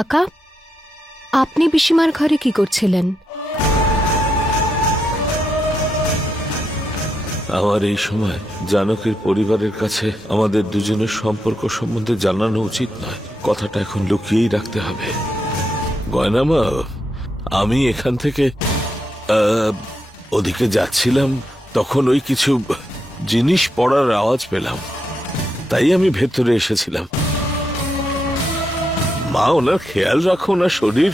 কাকা, আপনি পিসিমার ঘরে কি করছিলেন? আমার এই সময় জানকীর পরিবারের কাছে আমাদের দুজনের সম্পর্ক সম্বন্ধে জানানো উচিত নয়। কথাটা এখন লুকিয়েই রাখতে হবে। গয়নামা, আমি এখান থেকে ওদিকে যাচ্ছিলাম, তখন ওই কিছু জিনিস পড়ার আওয়াজ পেলাম, তাই আমি ভেতরে এসেছিলাম। মা, ওনার খেয়াল রাখো, ওনার শরীর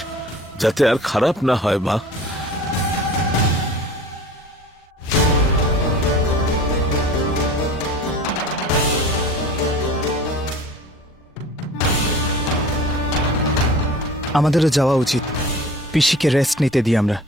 যাতে আর খারাপ না হয়। মা, আমাদেরও যাওয়া উচিত। পিসিকে রেস্ট নিতে দিই আমরা।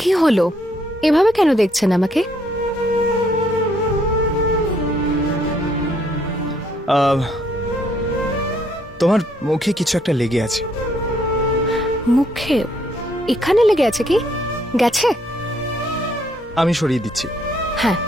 কি হলো, এভাবে কেন দেখছেন আমাকে? তোমার মুখে কিছু একটা লেগে আছে। মুখে? এখানে লেগে আছে? কি গেছে? আমি সরিয়ে দিচ্ছি। হ্যাঁ।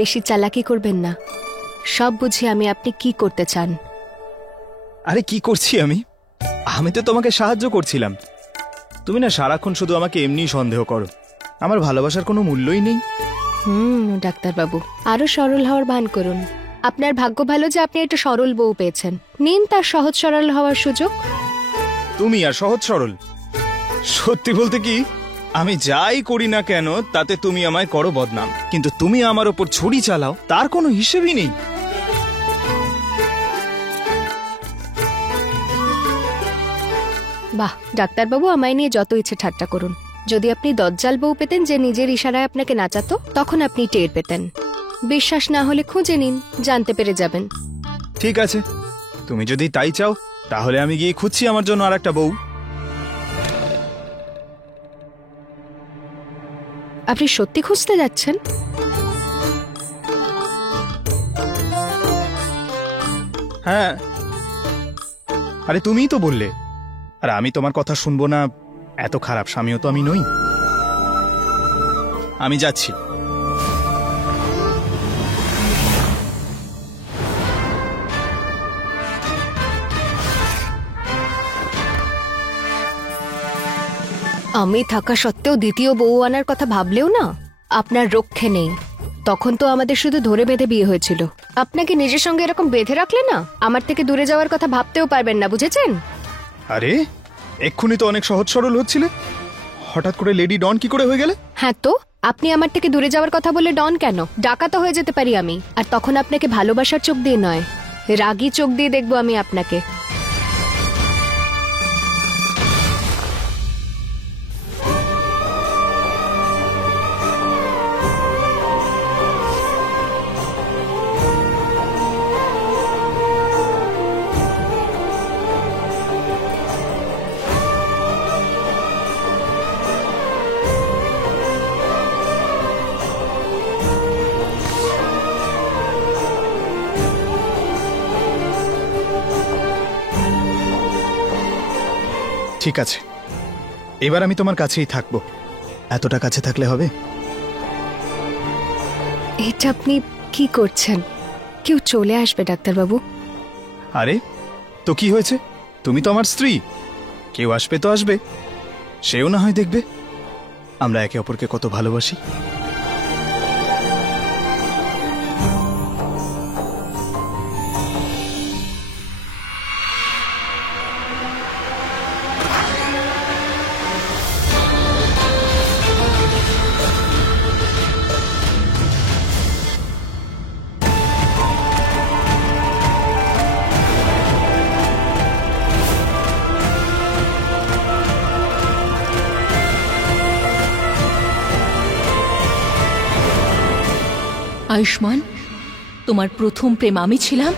বেশি চালাকি করবেন না, সব বুঝি আমি আপনি কি করতে চান। আরে কি করছি আমি? আমি তো তোমাকে সাহায্য করছিলাম। তুমি না সারাক্ষণ শুধু আমাকে এমনি সন্দেহ করো। আমার ভালোবাসার কোনো মূল্যই নেই। ডাক্তারবাবু, আরো সরল হওয়ার ভান করুন। আপনার ভাগ্য ভালো যে আপনি একটা সরল বউ পেয়েছেন। নিন তার সহজ সরল হওয়ার সুযোগ। তুমি আর সহজ সরল? সত্যি বলতে কি, আমি যাই করি না কেন তাতে তুমি আমায় করো বদনাম, কিন্তু তুমি আমার ওপর ছুরি চালাও তার কোনো হিসেবই নেই। বাহ, ডাক্তারবাবু আমায় নিয়ে যত ইচ্ছে ঠাট্টা করুন। যদি আপনি দজ্জাল বউ পেতেন যে নিজের ইশারায় আপনাকে নাচাতো, তখন আপনি টের পেতেন। বিশ্বাস না হলে খুঁজে নিন, জানতে পেরে যাবেন। ঠিক আছে, তুমি যদি তাই চাও তাহলে আমি গিয়ে খুঁজছি আমার জন্য আর একটা বউ। আপনি সত্যি খুঁজতে যাচ্ছেন? হ্যাঁ। আরে তুমিই তো বললে। আর আমি তোমার কথা শুনবো না এত খারাপ স্বামীও তো আমি নই। আমি যাচ্ছি। আমি থাকা সত্ত্বেও দ্বিতীয় বউ আনার কথা ভাবলেও না আপনার রক্ষে নেই। তখন তো আমাদের শুধু ধরে বেঁধে বিয়ে হয়েছিল। আপনাকে নিজের সঙ্গে এরকম বেঁধে রাখলে না আমার থেকে দূরে যাওয়ার কথা ভাবতেও পারবেন না, বুঝেছেন? আরে এক্ষুনি তো অনেক সহজ সরল হচ্ছিলে, হঠাৎ করে লেডি ডন কি করে হয়ে গেলে? হ্যাঁ তো, আপনি আমার থেকে দূরে যাওয়ার কথা বলে ডন কেন? ডাকা তো হয়ে যেতে পারি আমি। আর তখন আপনাকে ভালোবাসার চোখ দিয়ে নয়, রাগী চোখ দিয়ে দেখবো আমি আপনাকে। ঠিক আছে, এবার আমি তোমার কাছেই থাকবো। এতটা কাছে থাকলে হবে? এটা আপনি কি করছেন? কেউ চলে আসবে ডাক্তারবাবু। আরে তো কি হয়েছে, তুমি তো আমার স্ত্রী। কেউ আসবে তো আসবে, সেও না হয় দেখবে আমরা একে অপরকে কত ভালোবাসি। আয়ুষ্মান, তোমার প্রথম প্রেম আমি ছিলাম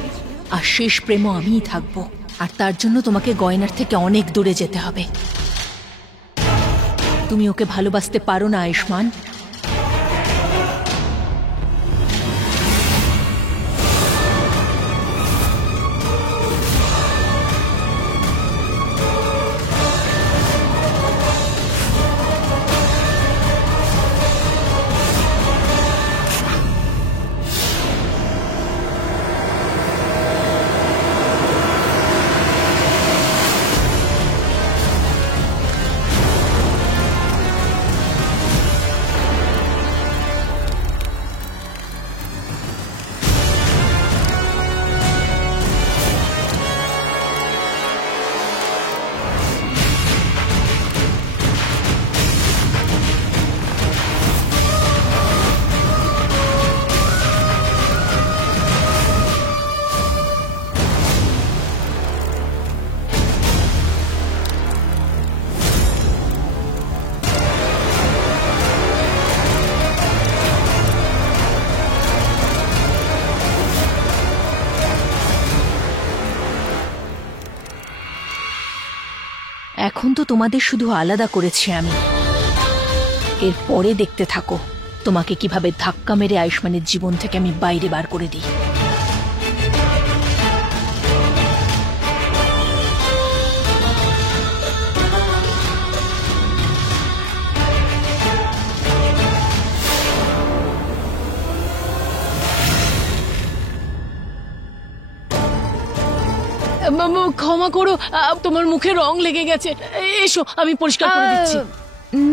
আর শেষ প্রেমও আমিই থাকবো। আর তার জন্য তোমাকে গয়নার থেকে অনেক দূরে যেতে হবে। তুমি ওকে ভালোবাসতে পারো না আয়ুষ্মান। এখন তো তোমাদের শুধু আলাদা করেছি আমি, এরপরে দেখতে থাকো তোমাকে কিভাবে ধাক্কা মেরে আয়ুষ্মানের জীবন থেকে আমি বাইরে বার করে দিই। ক্ষমা করো, তোমার মুখে রং লেগে গেছে। এসো, আমি পরিষ্কার করে দিচ্ছি।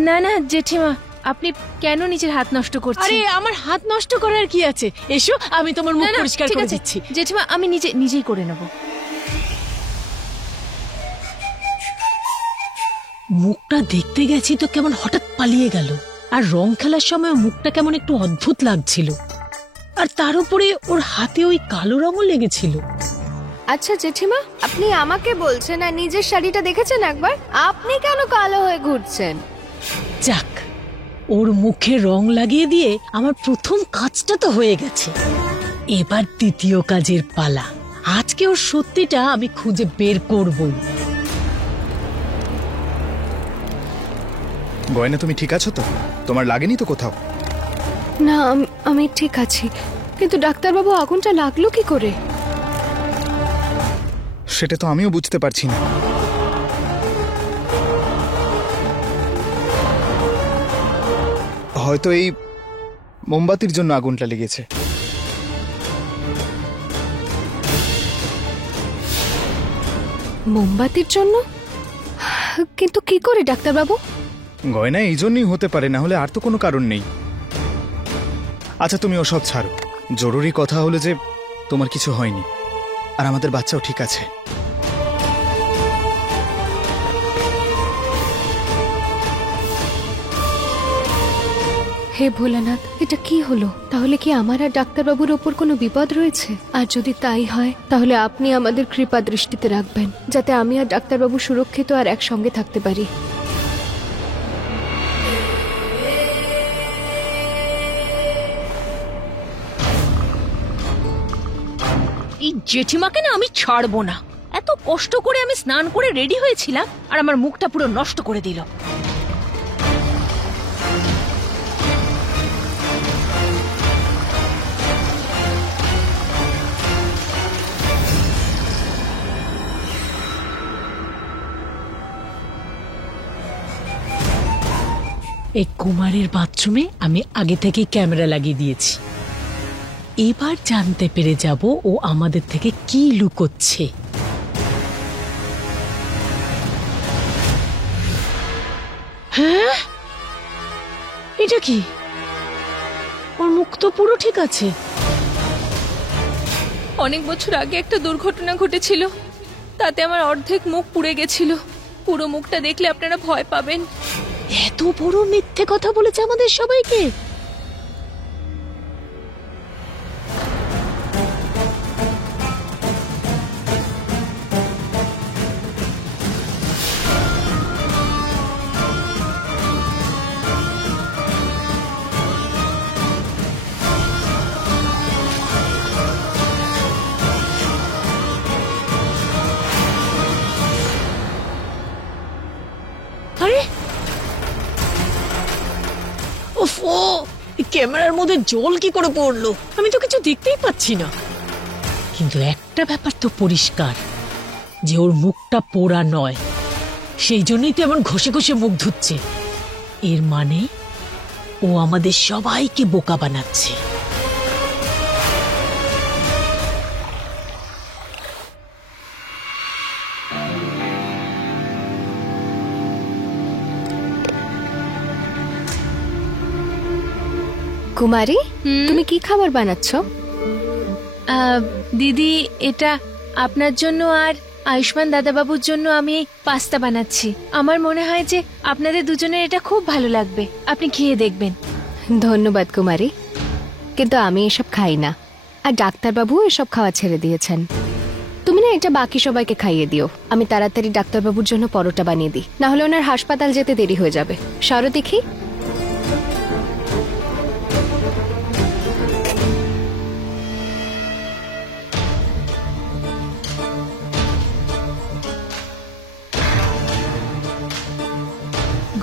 না না জেঠিমা, আপনি কেন নিজের হাত নষ্ট করছেন? আরে আমার হাত নষ্ট করার কি আছে? এসো, আমি তোমার মুখ না, না, পরিষ্কার ঠিক করে আছে, দিচ্ছি। জেঠিমা আমি নিজেই করে নেব। মুখটা দেখতে গেছি তো কেমন হঠাৎ পালিয়ে গেল। আর রং খেলার সময় মুখটা কেমন একটু অদ্ভুত লাগছিল। আর তার উপরে ওর হাতে ওই কালো রঙও লেগেছিল। আচ্ছা জেঠিমা, আপনি আমাকে বলছেন আর নিজের শাড়িটা দেখেছেন একবার? আপনি কেন কালো হয়ে ঘুরছেন? যাক, ওর মুখে রং লাগিয়ে দিয়ে আমার প্রথম কাজটা তো হয়ে গেছে। এবার দ্বিতীয় কাজের পালা। আজকে ওর সত্যিটা আমি খুঁজে বের করবই। গয়না, তুমি ঠিক আছো তো? তোমার লাগেনি তো কোথাও? না, আমি ঠিক আছি, কিন্তু ডাক্তারবাবু আগুনটা লাগলো কি করে? সেটা তো আমিও বুঝতে পারছি না। হয়তো এই মোমবাতির জন্য আগুনটা লেগেছে। মোমবাতির জন্য? কিন্তু কি করে ডাক্তারবাবু? গয়না এই জন্যই হতে পারে, না হলে আর তো কোনো কারণ নেই। আচ্ছা তুমি ওসব ছাড়ো, জরুরি কথা হলো যে তোমার কিছু হয়নি আর আমাদের বাচ্চাও ঠিক আছে। হে ভোলানাথ, এটা কি হলো? তাহলে কি আমার আর ডাক্তারবাবুর ওপর কোনো বিপদ রয়েছে? আর যদি তাই হয় তাহলে আপনি আমাদের কৃপা দৃষ্টিতে রাখবেন, যাতে আমি আর ডাক্তারবাবু সুরক্ষিত আর একসঙ্গে থাকতে পারি। এই জেঠিমাকে না আমি ছাড়বো না। এত কষ্ট করে আমি স্নান করে রেডি হয়েছিলাম আর আমার মুখটা পুরো নষ্ট করে দিল। এই কুমারের বাথরুমে আমি আগে থেকেই ক্যামেরা লাগিয়ে দিয়েছি। এবার জানতে পেরে যাব ও আমাদের থেকে কি লুকোচ্ছে। হ্যাঁ, এটা কি? ওর মুখ তো পুরো ঠিক আছে। অনেক বছর আগে একটা দুর্ঘটনা ঘটেছিল, তাতে আমার অর্ধেক মুখ পুড়ে গেছিল। পুরো মুখটা দেখলে আপনারা ভয় পাবেন। এত বড় মিথ্যে কথা বলেছে আমাদের সবাইকে। ক্যামেরার মধ্যে জল কি করে পড়লো আমি তো কিছু দেখতেই পাচ্ছি না। কিন্তু একটা ব্যাপার তো পরিষ্কার, যে ওর মুখটা পোড়া নয়, সেই জন্যই তো এমন ঘষে ঘষে মুখ ধুচ্ছে। এর মানে ও আমাদের সবাইকে বোকা বানাচ্ছে। কুমারী, তুমি কি খাবার বানাচ্ছ? দিদি, এটা আপনার জন্য আর আয়ুষ্মান দাদাবাবুর জন্য আমি পাস্তা বানাচ্ছি। আমার মনে হয় যে আপনাদের দুজনের এটা খুব ভালো লাগবে, আপনি খেয়ে দেখবেন। ধন্যবাদ কুমারী, কিন্তু আমি এসব খাই না, আর ডাক্তারবাবু এসব খাওয়া ছেড়ে দিয়েছেন। তুমি না এটা বাকি সবাইকে খাইয়ে দিও। আমি তাড়াতাড়ি ডাক্তারবাবুর জন্য পরোটা বানিয়ে দিই, না হলে ওনার হাসপাতাল যেতে দেরি হয়ে যাবে। সরো দেখি।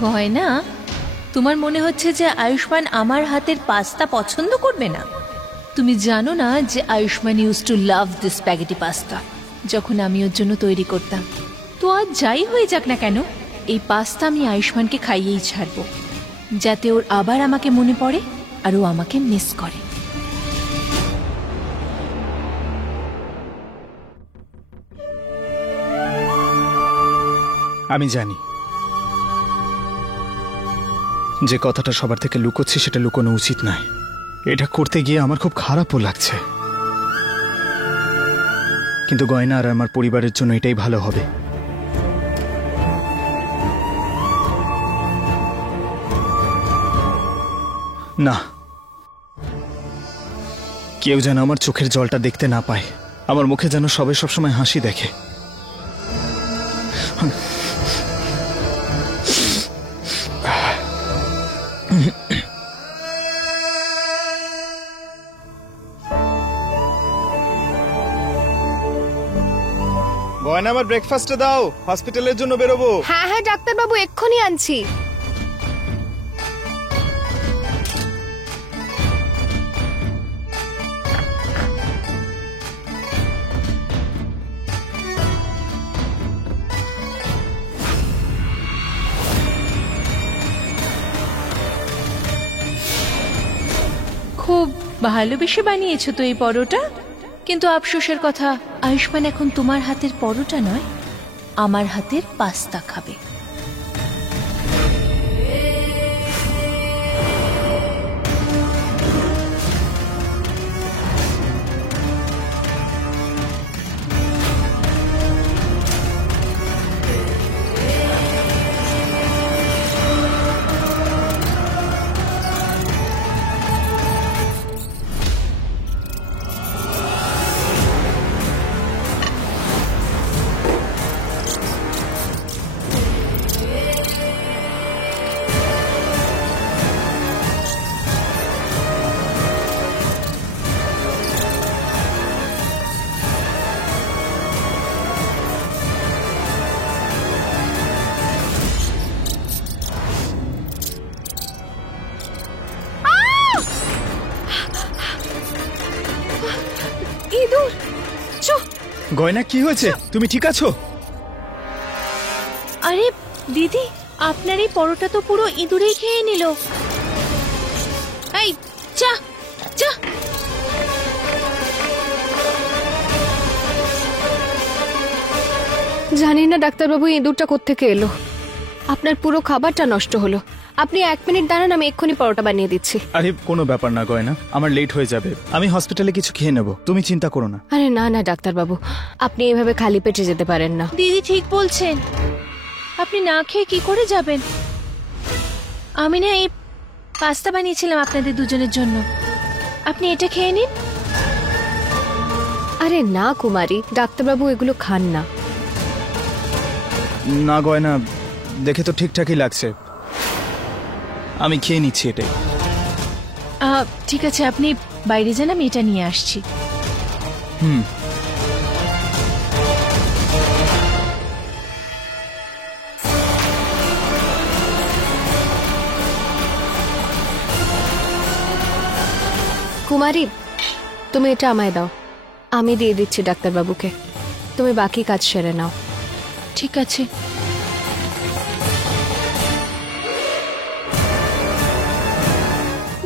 গয়না, তোমার মনে হচ্ছে যে আয়ুষ্মান আমার হাতের পাস্তা পছন্দ করবে না? তুমি জানো না যে Ayushman use to love this spaghetti pasta, যখন আমি ওর জন্য তৈরি করতাম। তো আজ যাই হয়ে যাক না কেন, এই পাস্তা আমি আয়ুষ্মানকে খাইয়েই ছাড়বো, যাতে ওর আবার আমাকে মনে পড়ে আর ও আমাকে মিস করে। আমি জানি যে কথাটা সবার থেকে লুকোচ্ছি সেটা লুকোনো উচিত নয়। এটা করতে গিয়ে আমার খুব খারাপও লাগছে, কিন্তু গয়না আর আমার পরিবারের জন্য এটাই ভালো হবে। না, কেউ যেন আমার চোখের জলটা দেখতে না পায়, আমার মুখে যেন সবাই সবসময় হাসি দেখে। গয়না, আমার ব্রেকফাস্টে দাও, হসপিটালের জন্য বেরোবো। হ্যাঁ হ্যাঁ ডাক্তারবাবু, এক্ষুনি আনছি। খুব ভালোবেসে বানিয়েছো তো এই পরোটা, কিন্তু আফসোসের কথা, আয়ুষ্মান এখন তোমার হাতের পরোটা নয়, আমার হাতের পাস্তা খাবে। ইঁদুর! গয়না, কি হয়েছে? তুমি ঠিক আছো? আরে দিদি, আপনার এই পরোটা তো পুরো ইঁদুরেই খেয়ে নিল। এই চা চা। জানি না ডাক্তারবাবু ইঁদুরটা কোত্থেকে এলো। আপনার পুরো খাবারটা নষ্ট হলো। আপনি 1 মিনিট দাঁড়ান, আমি এক্ষুনি পরোটা বানিয়ে দিচ্ছি। আরে কোনো ব্যাপার না গয়না, আমার লেট হয়ে যাবে, আমি হসপিটালে কিছু খেয়ে নেব, তুমি চিন্তা করো না। আরে না না ডাক্তারবাবু, আপনি এভাবে খালি পেটে যেতে পারেন না। দিদি ঠিক বলছেন, আপনি না খেয়ে কি করে যাবেন? আমি না এই পাস্তা বানিয়েছিলাম আপনাদের দুজনের জন্য, আপনি এটা খেয়ে নিন। আরে না কুমারী, ডাক্তারবাবু এগুলো খান না। না গয়না, দেখে তো ঠিকঠাকই লাগছে, আমি খেয়ে নিচ্ছি এটাই। ঠিক আছে, আপনি বাইরে যান, আমি এটা নিয়ে আসছি। হুম। কুমারী, তুমি এটা আমায় দাও, আমি দিয়ে দিচ্ছি ডাক্তারবাবুকে। তুমি বাকি কাজ সেরে নাও। ঠিক আছে।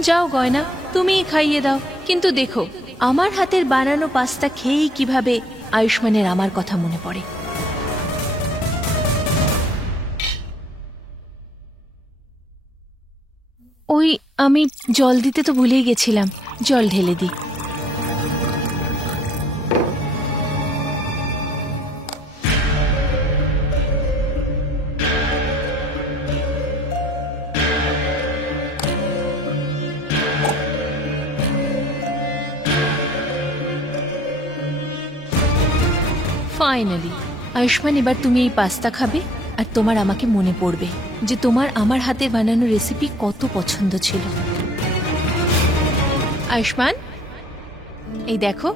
যাও গয়না, তুমিই খাইয়ে দাও। কিন্তু দেখো, আমার হাতের বানানো পাস্তা খেয়েই কিভাবে আয়ুষ্মানের আমার কথা মনে পড়ে। ওই আমি জল দিতে তো ভুলেই গেছিলাম, জল ঢেলে দিই। ফাইনালি আয়ুষ্মান, এবার তুমি এই পাস্তা খাবে আর তোমার আমাকে মনে পড়বে যে তোমার আমার হাতের বানানো রেসিপি কত পছন্দ ছিল। আয়ুষ্মান, এই দেখো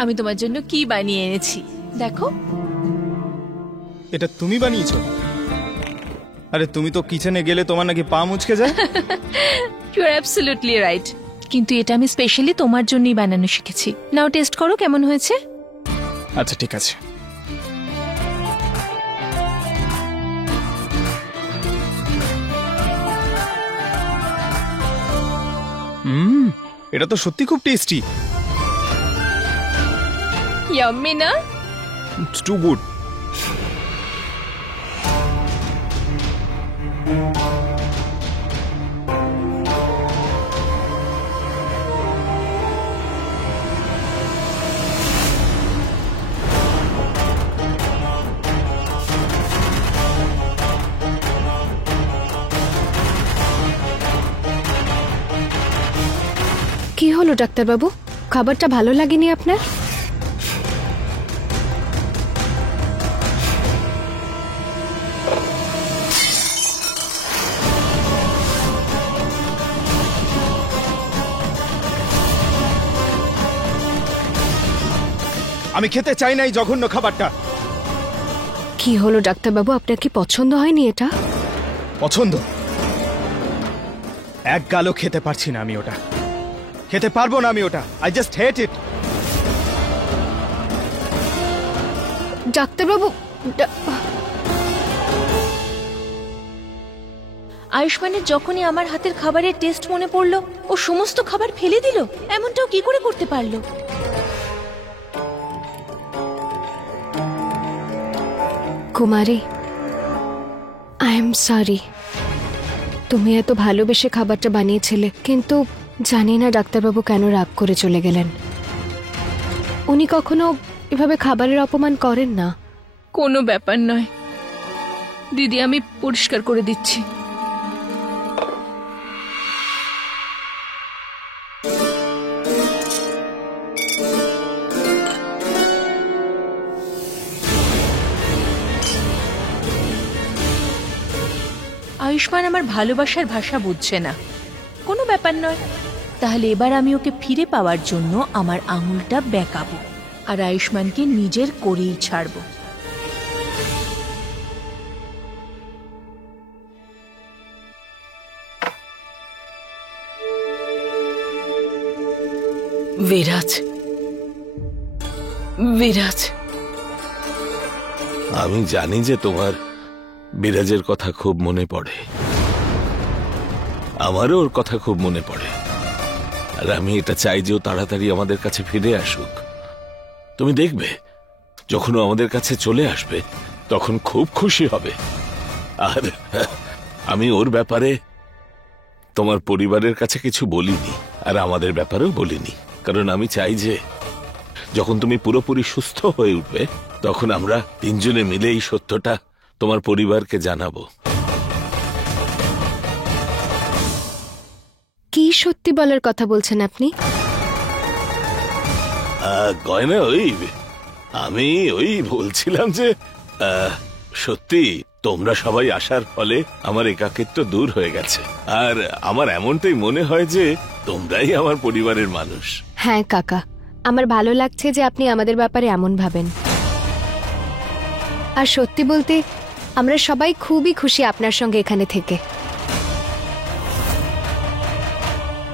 আমি তোমার জন্য কি বানিয়ে এনেছি, দেখো। এটা তুমি বানিয়েছো? আরে তুমি তো কিচেনে গেলে তোমার নাকি পা মুচকে যায়। ইউ আর অ্যাবসলিউটলি রাইট, কিন্তু এটা আমি স্পেশালি তোমার জন্যই বানানো শিখেছি। নাও টেস্ট করো কেমন হয়েছে। আচ্ছা ঠিক আছে। এটা তো সত্যি খুব টেস্টি। ইয়াম্মি না? It's too good. কি হলো ডাক্তারবাবু, খাবারটা ভালো লাগেনি আপনার? আমি খেতে চাই না এই জঘন্য খাবারটা। কি হলো ডাক্তারবাবু, আপনার কি পছন্দ হয়নি এটা? পছন্দ? এক গালও খেতে পারছি না আমি ওটা, খেতে পারবো না আমি ওটা। আই জাস্ট হেট ইট। ডাক্তারবাবু, আয়ুষ্মানের যখনই আমার হাতের খাবারের টেস্ট মনে পড়লো, ও সমস্ত খাবার ফেলে দিল। এমনটাও কি করে করতে পারলো? কুমারী, আই এম সরি। তুমি এত ভালোবেসে খাবারটা বানিয়েছিলে, কিন্তু জানি না ডাক্তারবাবু কেন রাগ করে চলে গেলেন। উনি কখনো এভাবে খাবারের অপমান করেন না। কোনো ব্যাপার নয় দিদি, আমি পরিষ্কার করে দিচ্ছি। আয়ুষ্মান আমার ভালোবাসার ভাষা বুঝছে না। কোনো ব্যাপার নয়, তাহলে এবার আমি ওকে ফিরে পাওয়ার জন্য আমার আঙুলটা বেঁকাবো আর আয়ুষ্মানকে নিজের করেই ছাড়বো। বিরাজ, বিরাজ, আমি জানি যে তোমার বিরাজের কথা খুব মনে পড়ে, আমারও ওর কথা খুব মনে পড়ে। আর আমি এটা চাই যে ও তাড়াতাড়ি আমাদের কাছে ফিরে আসুক। তুমি দেখবে যখন ও আমাদের কাছে চলে আসবে তখন খুব খুশি হবে। আর আমি ওর ব্যাপারে তোমার পরিবারের কাছে কিছু বলিনি, আর আমাদের ব্যাপারেও বলিনি, কারণ আমি চাই যে যখন তুমি পুরোপুরি সুস্থ হয়ে উঠবে তখন আমরা তিনজনে মিলে এই সত্যটা তোমার পরিবারকে জানাবো। কি সত্যি বলার কথা বলছেন আপনি? গয়না, আমি বলছিলাম যে সত্যি তোমরা সবাই আসার ফলে আমার একাকিত্ব দূর হয়ে গেছে, আর আমার এমনটাই মনে হয় যে তোমরাই আমার পরিবারের মানুষ। হ্যাঁ কাকা, আমার ভালো লাগছে যে আপনি আমাদের ব্যাপারে এমন ভাবেন। আর সত্যি বলতে আমরা সবাই খুবই খুশি আপনার সঙ্গে এখানে থেকে।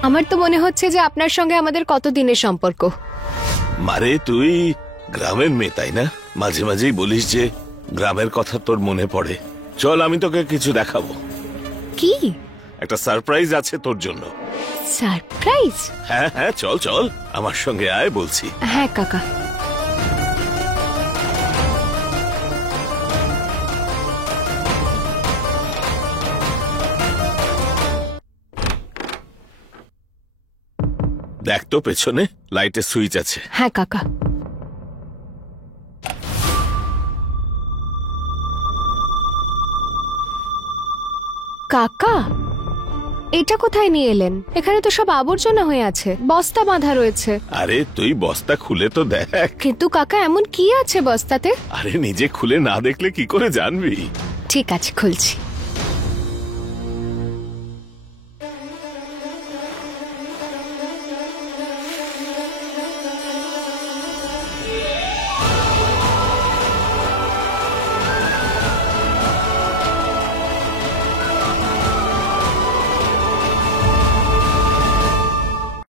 আমার তো মনে হচ্ছে যে আপনার সঙ্গে আমাদের কত দিনের সম্পর্ক। মারে তুই গ্রামের মেয়ে তাই না? মাঝে মাঝেই বলিস যে গ্রামের কথা তোর মনে পড়ে। চল আমি তোকে কিছু দেখাবো। কি একটা সারপ্রাইজ আছে তোর জন্য। সারপ্রাইজ? হ্যাঁ হ্যাঁ, চল চল আমার সঙ্গে আয় বলছি। হ্যাঁ কাকা। দেখ তো পেছনে লাইটের সুইচ আছে। হ্যাঁ কাকা। কাকা, এটা কোথায় নিয়ে এলেন? এখানে তো সব আবর্জনা হয়ে আছে, বস্তা বাঁধা রয়েছে। আরে তুই বস্তা খুলে তো দেখ। কিন্তু কাকা এমন কি আছে বস্তাতে? আরে নিজে খুলে না দেখলে কি করে জানবি? ঠিক আছে, খুলছি।